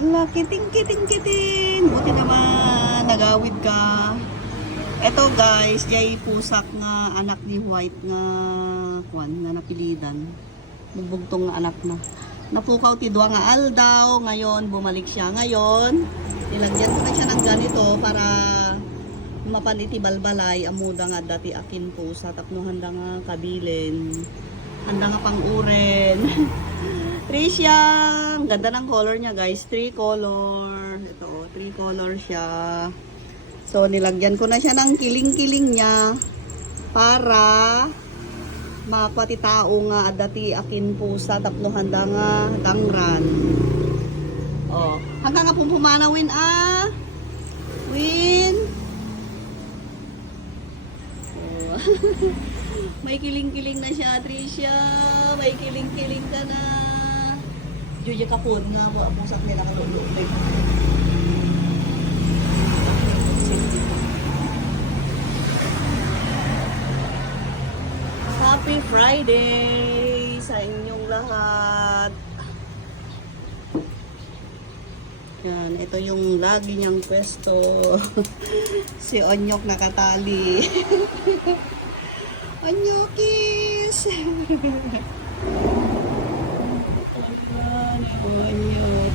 Ala, kiting, kiting, kiting. Buti naman, nagawid ka. Eto guys, jay pusak nga anak ni White nga kwan nga napilidan. Bugbugtong nga anak na. Napukaw ti dua nga aldaw, ngayon bumalik siya. Ngayon, nilagyan ko na siya ng ganito para mapaniti balbalay. Amuda nga dati akin po sa tapno handa nga kabilin. Handa nga pang uren. Tricia, ganda ng color niya guys, 3 color. Ito, 3 color siya. So, nilagyan ko na siya ng kiling-kiling niya para mapati tao nga dati akin po sa tapno handa nga dangran. Oh, hanggang nga pumanawin win. Oh. May kiling-kiling na siya, Tricia. May kiling-kiling ka na. Juja kapon nga mo pusak nila ka lulog. Happy Friday sa inyong lahat. Yan, ito yung lagi niyang pwesto. Si Onyok nakatali. Onyokis! Onyok.